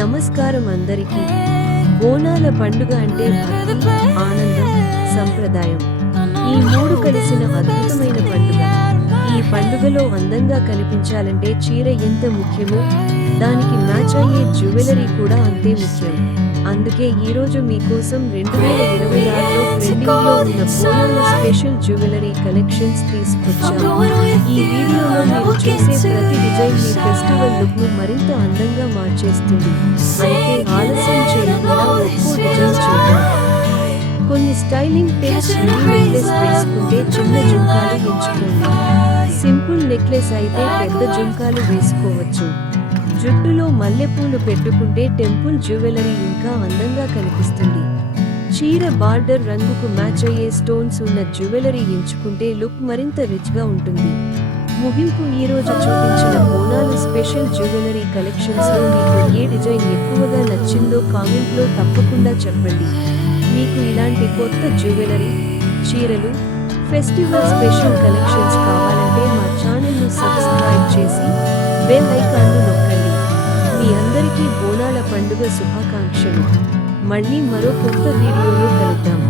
నమస్కారం అందరికీ. బోనాల పండుగ అంటే భక్తి, ఆనందం, సంప్రదాయం ఈ మూడు కలిసిన అద్భుతమైన పండుగ. ఈ పండుగలో అందంగా కనిపించాలంటే చీర ఎంత ముఖ్యమో దానికి మ్యాచ్ అయ్యే జ్యువెలరీ కూడా అంతే ముఖ్యం. అందుకే ఈరోజు మీకోసం 2026లో ట్రెండింగ్లో ఉన్న బోనాల స్పెషల్ జ్యువెలరీ కలెక్షన్స్ తీసుకొచ్చాము. ఈ వీడియోలో మీరు చూసే ప్రతి డిజైన్ మీ ఫెస్టివల్ లుక్ను మరింత అందంగా మార్చేస్తుంది. అయితే ఆలస్యం చేయకుండా ఒక్కో డిజైన్ చూద్దాం. కొన్ని స్టైలింగ్ టిప్స్. నెక్లెస్ వేసుకుంటే చిన్న జుంకాలు ఎంచుకోండి. సింపుల్ నెక్లెస్ అయితే పెద్ద జుంకాలు వేసుకోవచ్చు. జుట్టులో మల్లెపూలు పెట్టుకుంటే టెంపుల్ జ్యువెలరీ ఇంకా అందంగా కనిపిస్తుంది. చీర బార్డర్ రంగుకు మ్యాచ్ అయ్యే స్టోన్స్ ఉన్న జ్యువెలరీ ఎంచుకుంటే లుక్ మరింత రిచ్ గా ఉంటుంది. ముగింపు. ఈరోజు చూపించిన బోనాలు స్పెషల్ జ్యువెలరీ కలెక్షన్స్ లో మీకు ఏ డిజైన్ ఎక్కువగా నచ్చిందో కామెంట్ లో తప్పకుండా చెప్పండి. మీకు ఇలాంటి కొత్త జ్యువెలరీ, చీరలు, ఫెస్టివల్ స్పెషల్ కలెక్షన్స్ కావాలంటే మా ఛానల్ ను సబ్స్క్రైబ్ చేసి బెల్ ఐకాన్ ను నొక్కండి. మీ అందరికీ బోనాల పండుగ శుభాకాంక్షలు. మళ్ళీ మరో కొత్త వీడియోలో కలుద్దాం.